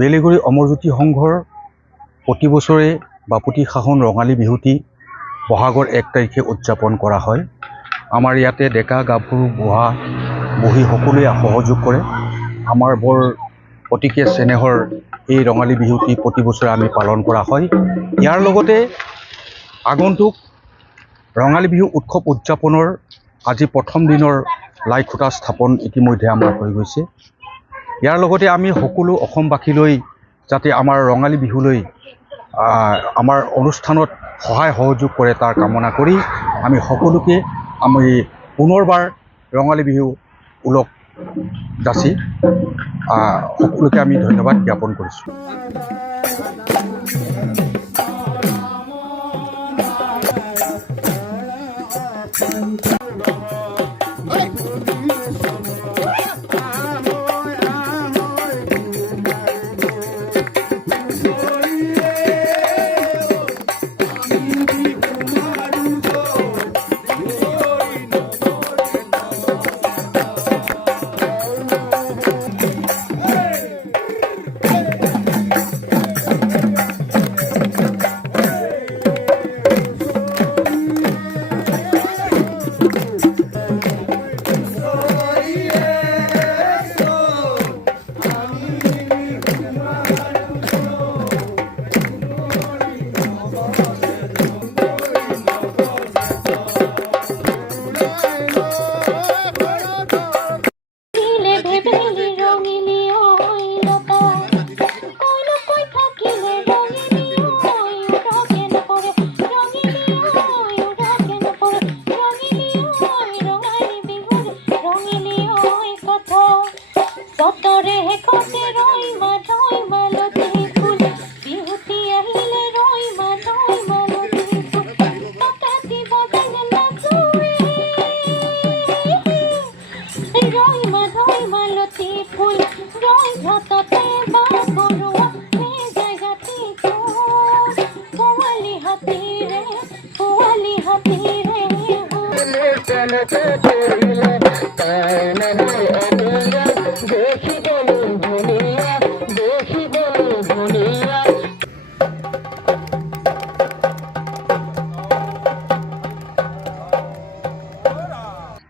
বেলেগুৰি অমৰজ্যোতি সংঘৰ প্ৰতি বছৰে বাপতি সাহোন ৰঙালী বিহুটি বহাগৰ 1 তাৰিখে উদযাপন কৰা হয়। আমাৰ ইয়াতে ডেকা গাভৰু বুঢ়া বুঢ়ী সকলোৱে সহযোগ কৰে। আমাৰ বৰ অতিকে চেনেহৰ এই ৰঙালী বিহুটি প্ৰতি বছৰে আমি পালন কৰা হয়। ইয়াৰ লগতে আগন্তুক ৰঙালী বিহু উৎসৱ উদযাপনৰ আজি প্ৰথম দিনৰ লাই খুঁটা স্থাপন ইতিমধ্যে আমাৰ হৈ গৈছে। ইয়াৰ লগতে আমি সকলো অসমবাসীলৈ যাতে আমাৰ ৰঙালী বিহুলৈ আমাৰ অনুষ্ঠানত সহায় সহযোগ কৰে তাৰ কামনা কৰি আমি সকলোকে আমি পুনৰবাৰ ৰঙালী বিহু ওলগ যাচি সকলোকে আমি ধন্যবাদ জ্ঞাপন কৰিছোঁ।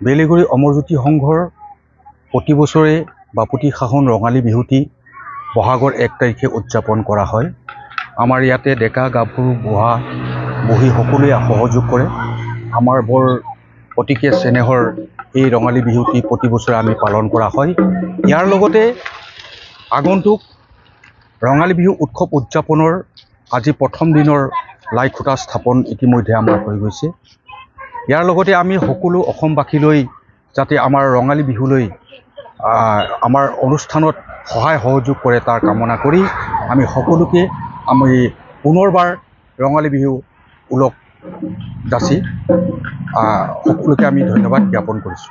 বেলেগুৰি অমৰজ্যোতি সংঘৰ প্ৰতি বছৰে বাপতি সাহোন ৰঙালী বিহুটি বহাগৰ 1 তাৰিখে উদযাপন কৰা হয়। আমাৰ ইয়াতে ডেকা গাভৰু বুঢ়া বুঢ়ী সকলোৱে সহযোগ কৰে। আমাৰ বৰ অতিকে চেনেহৰ এই ৰঙালী বিহুটি প্ৰতি বছৰে আমি পালন কৰা হয়। ইয়াৰ লগতে আগন্তুক ৰঙালী বিহু উৎসৱ উদযাপনৰ আজি প্ৰথম দিনৰ লাই খুঁটা স্থাপন ইতিমধ্যে আমাৰ হৈ গৈছে। ইয়াৰ লগতে আমি সকলো অসমবাসীলৈ যাতে আমাৰ ৰঙালী বিহুলৈ আমাৰ অনুষ্ঠানত সহায় সহযোগ কৰে তাৰ কামনা কৰি আমি সকলোকে আমি পুনৰবাৰ ৰঙালী বিহু ওলগ যাচি সকলোকে আমি ধন্যবাদ জ্ঞাপন কৰিছোঁ।